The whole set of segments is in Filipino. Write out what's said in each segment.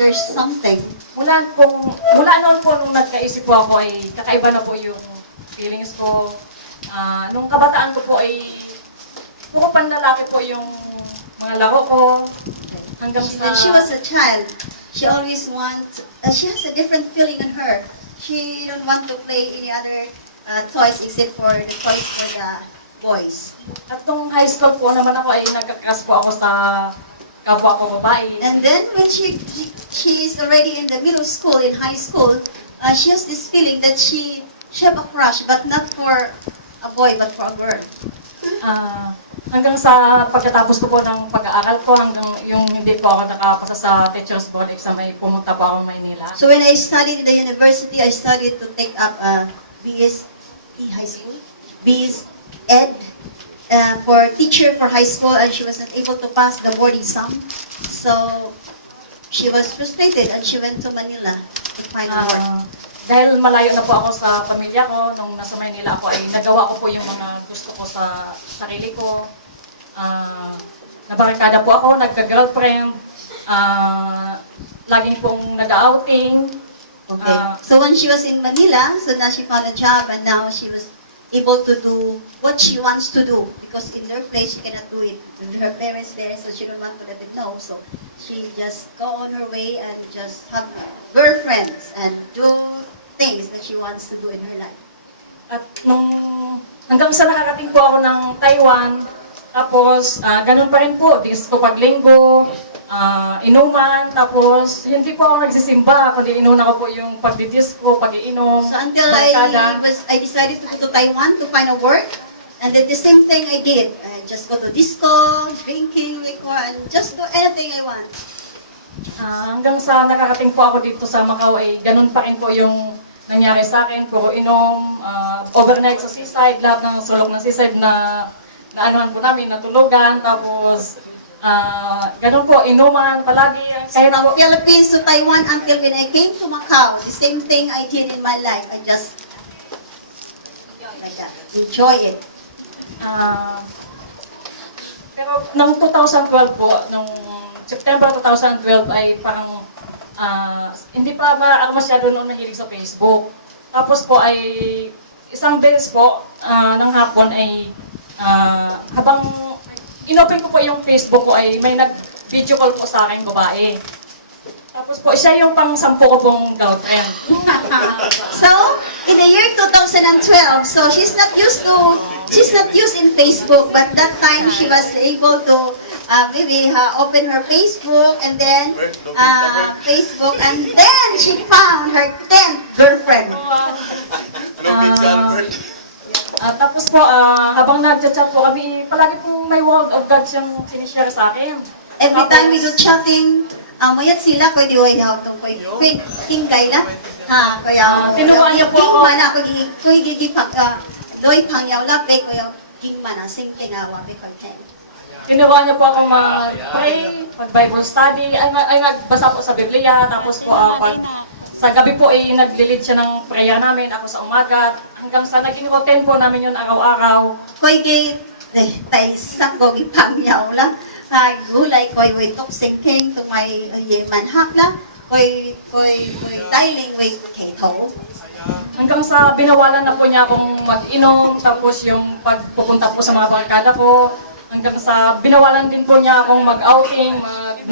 there's something. Mula noon po nung nagkaisip po ako ay kakaiba na po yung feelings ko. Nung kabataan ko po ay puro panlalaki po yung mga laro ko. Hanggang When she was a child, she always she has a different feeling in her. She don't want to play any other toys except for the toys for the boys. At nung high school po naman ako ay nagka-crush po ako sa kapwa ko babae. And then when she is already in the middle school, in high school, she has this feeling that she have a crush, but not for a boy, but for a girl. Hanggang sa pagkatapos ko po ng pag-aaral ko, hanggang yung hindi po ako nakapasa sa teacher's board exam, ay pumunta po ako Maynila. So when I studied in the university, I studied to take up BSE high school, BS Ed, for teacher for high school, and she was not able to pass the board exam. So she was frustrated and she went to Manila to find work. Dahil malayo na po ako sa pamilya ko, nung nasa Maynila ako ay nagawa ko po yung mga gusto ko sa sarili ko. Nabarkada po ako, nagka-girlfriend, laging pong nag-outing. Okay. So when she was in Manila, so now she found a job and now she was able to do what she wants to do, because in her place she cannot do it with her parents there, so she don't want to let them know. So she just go on her way and just have girlfriends and do things that she wants to do in her life. At hanggang sa nakarating po ako ng Taiwan, tapos ganun pa rin po, disco paglinggo, inuman, tapos hindi po ako nagsisimba, kundi inuna ko po yung pagdidisco, pag-iinom, So until barkada. I decided to go to Taiwan to find a work, and then the same thing I did. I just go to disco, drinking liquor, and just do anything I want. Hanggang sa nakarating po ako dito sa Macau, ay ganun pa rin po yung nangyari sa akin. Puro inom, overnight sa seaside, lahat ng sulok ng seaside na anuhan po namin, natulugan, tapos ganun po, inuman palagi. Kahit From po, Philippines to Taiwan until when I came to Macau, the same thing I did in my life. I just like that, enjoy it. Pero noong 2012 po, nung September 2012 ay parang hindi pa ako masyado noon nahilig sa Facebook. Tapos po ay isang beses po ng hapon ay habang inopen ko po yung Facebook ko ay may nag-video call po sa akin babae. Tapos po siya yung pang-sampu ko pong girlfriend. So, in the year 2012, so she's not used in Facebook, but that time she was able to maybe open her Facebook and then she found her 10th girlfriend. Tapos po, habang nag-chat po kami, palagi pong may word of God siyang sinishare sa akin. Every time we do chatting, mayat sila, pwede ko inaw itong hinggay na. Tinuruan niya po ako. Mana, kung igigipag, loy pangyaw lapay, kung yung mana, singking wapay content. Tinuruan niya po ako mag-pray, mag-Bible study, ay nagbasa po sa Biblia, tapos po sa gabi po ay nag-lead siya ng prayer namin, ako sa umaga, hanggang sa naging routine po namin yun araw-araw. Koy gay, tay sakgo gipangyaw la. Gulay koy way tok singking to may manhak la. Koy tailing way keto. Hanggang sa binawalan na po niya akong mag-inom, tapos yung pagpupunta po sa mga barkada ko, hanggang sa binawalan din po niya akong mag-outing,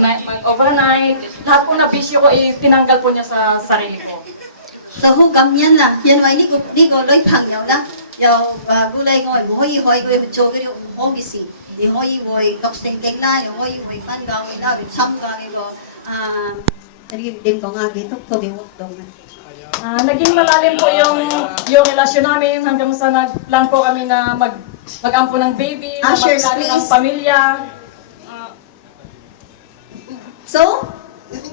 mag-overnight. Lahat po na bisyo ko, tinanggal po niya sa sarili ko. So hugam yan la. Yan way ni ko loy pangyaw la. Yaw gulay ko mo hoy ko jo ko mo gisi. Di hoy boy tok singking na, yo hoy boy pangaw na, samga ni ko din ko nga gitok to di dong. Naging malalim po yung relasyon namin hanggang sa nag-plan po kami na mag-ampo ng baby, Ushers, magplano ng please. pamilya. So,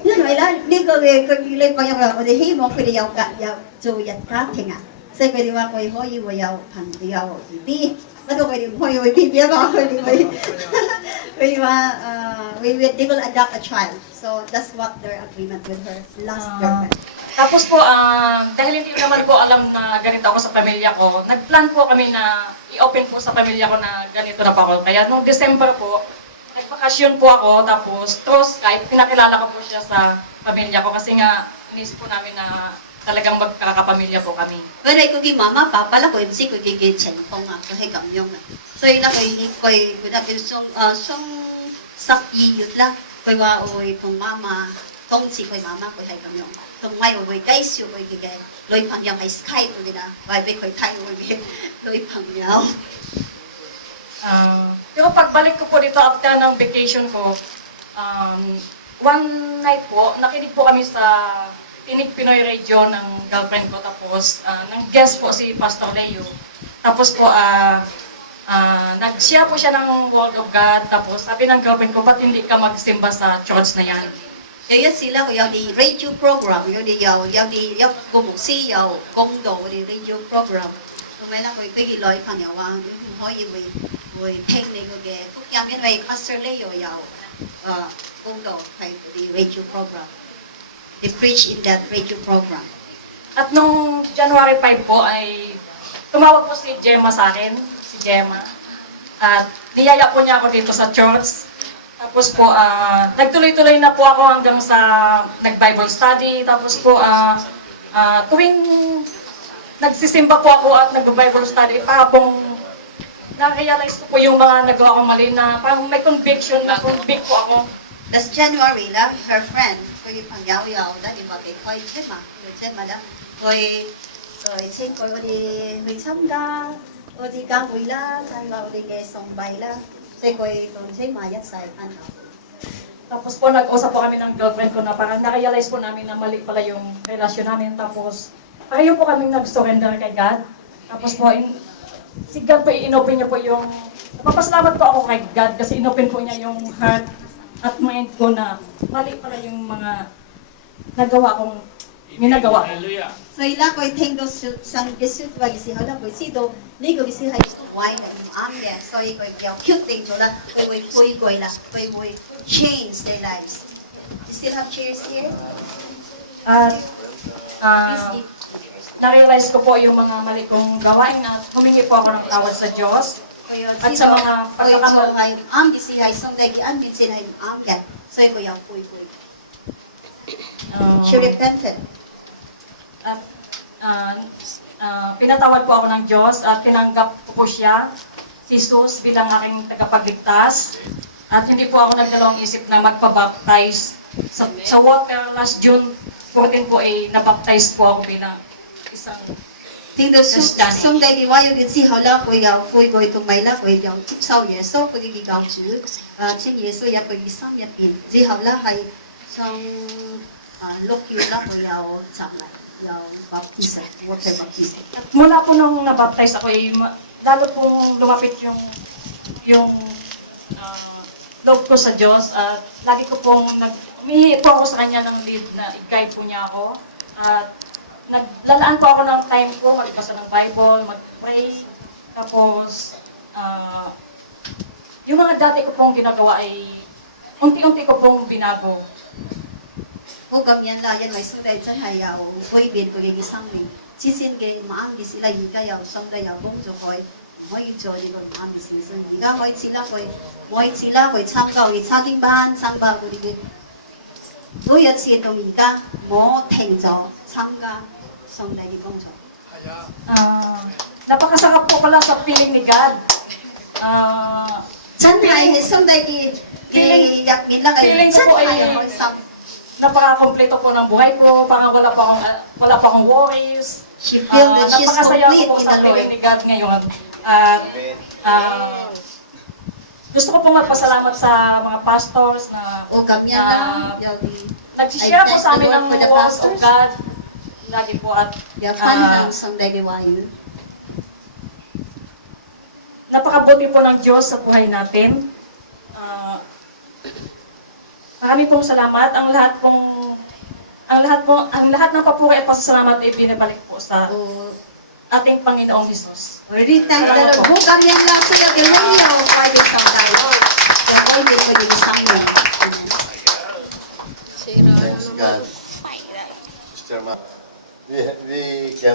yun wala di ko gilay pa yung ako di himo ko di yaw ka yaw jo yat ka tinga. Say ko di wa ko hoy wo yaw pan di yaw di. Ano ko di hoy wo di ba ko di we will adopt a child. So that's what their agreement with her last girlfriend. Tapos po, dahil hindi ko naman po alam na ganito ako sa pamilya ko, nag-plan po kami na i-open po sa pamilya ko na ganito na po ako. Kaya noong December po, nagbakasyon po ako, tapos through Skype, pinakilala ko po siya sa pamilya ko kasi nga inisip po namin na talagang magkakapamilya po kami. Pero ko gi mama papa la ko MC ko gi gi chen phong ah ko hay kam yong. So ila ko ko da bi song song sak yi yut la ko wa oi tong mama tong si ko mama ko hay kam yong. Tong mai oi gai siu ko gi ge loi phang yang hai sky ko na bai be ko thai oi ge loi phang yao. Pero pagbalik ko po dito after ng vacation ko, one night po, nakinig po kami sa Tinig Pinoy Radio ng girlfriend ko. Tapos, nang guest po si Pastor Leo. Tapos po, nag-share po siya ng Word of God. Tapos, sabi ng girlfriend ko, ba't hindi ka magsimba sa church na yan? Kaya sila ko yaw di radio program, yaw di gumuk si yaw gongdo di radio program. So may na ko bigi loy phang yaw wang hoy we peng ne ko ge phúc yam yan way Pastor Leo yaw gongdo kay di radio program. They preach in that radio program. At nung January 5 po ay tumawag po si Gemma sa akin, si Gemma. At niyaya po niya ako dito sa church. Tapos po, nagtuloy-tuloy na po ako hanggang sa nag-Bible study. Tapos po, tuwing nagsisimba po ako at nag-Bible study, para pong na-realize ko po yung mga nagawa kong mali na parang may conviction, na convict po ako. That's January la, her friend, ko yung pangyaw-yaw da, di ba kay Koy Gemma da. Koy, chen koy odi huy samga, odi ka huy la, san ba odi kay songbay la. Say koy kung say mayat sa ano. Tapos po, nag-usap po kami ng girlfriend ko na parang na-realize po namin na mali pala yung relasyon namin. Tapos, pareho po kaming nag-surrender kay God. Tapos po, si God po, inopen niya po yung, napapasalamat po ako kay God kasi inopen po niya yung heart at mind ko na mali pala yung mga ginagawa ko. So ila koy tengdo sang gesut wa gisi hala koy sido ni ko gisi hay wine na am ya so i koy kyo cute thing to la koy la koy change their lives. You still have chairs here? At Please leave. na-realize ko po yung mga mali kong gawain at humingi po ako ng tawad sa Diyos. At sa mga pagkakamali. Koy am gisi hay song dagi an min sin hay am ya so i koy koy. She repented. At pinatawad po ako ng Diyos at tinanggap ko po siya, si Jesus, bilang aking tagapagligtas. At hindi po ako nagdalawang isip na magpabaptize. Sa water, last June 14 po ay nabaptize po ako bilang isang Tingdo sung dai di wayo gin si hala koy yaw koy tong mai la koy yaw chip sao ye so koy gi gaw chu chen ye so ya koy gi sam ya pin ji hala hai song lok yu la koy yaw chak la yaw baptisa water baptisa. At mula po nung nabaptize ako, lalo pong lumapit yung loob ko sa Diyos. At lagi ko pong humihingi po ako sa Kanya ng lead na i-guide po niya ako. At naglalaan po ako ng time ko, magbasa ng Bible, mag-pray. Tapos, yung mga dati ko pong ginagawa ay unti-unti ko pong binago. O kamyan la yan may sung dai chan hai yaw koy bin ko gi sam mi chi sin ge ma am bi sila yi ga yaw song dai yaw bong jo koy moi jo ni ko am bi sin sun yi ga moi sila koy chak ga gi chaking ban sang ba ko gi do ya chi tong yi ga mo teng jo cham ga song dai gi bong jo. Napakasarap po pala sa feeling ni God. Chan hai he song dai gi yak gin la kay feeling ko chan po hai ay- mo sam. Napaka-kompleto po ng buhay ko, parang wala pa akong worries. She feel that she's Napakasaya complete ko po in sa the feeling Lord. ni God ngayon. Gusto ko pong magpasalamat sa mga pastors na O kamyan la yaw di nagsishare po sa amin ng for the words of pastors. God. Lagi po at Yakan ang song dai gi wayo. napakabuti po ng Diyos sa buhay natin. Marami pong salamat. Ang lahat ng papuri at pasasalamat ay binibalik po sa O ating Panginoong Hesus. already thank the Lord. Ho kamyan lang siya gilayo kay di sang dai Lord. So koy di ko gi sang mi. Thanks God. Mr. Ma, we can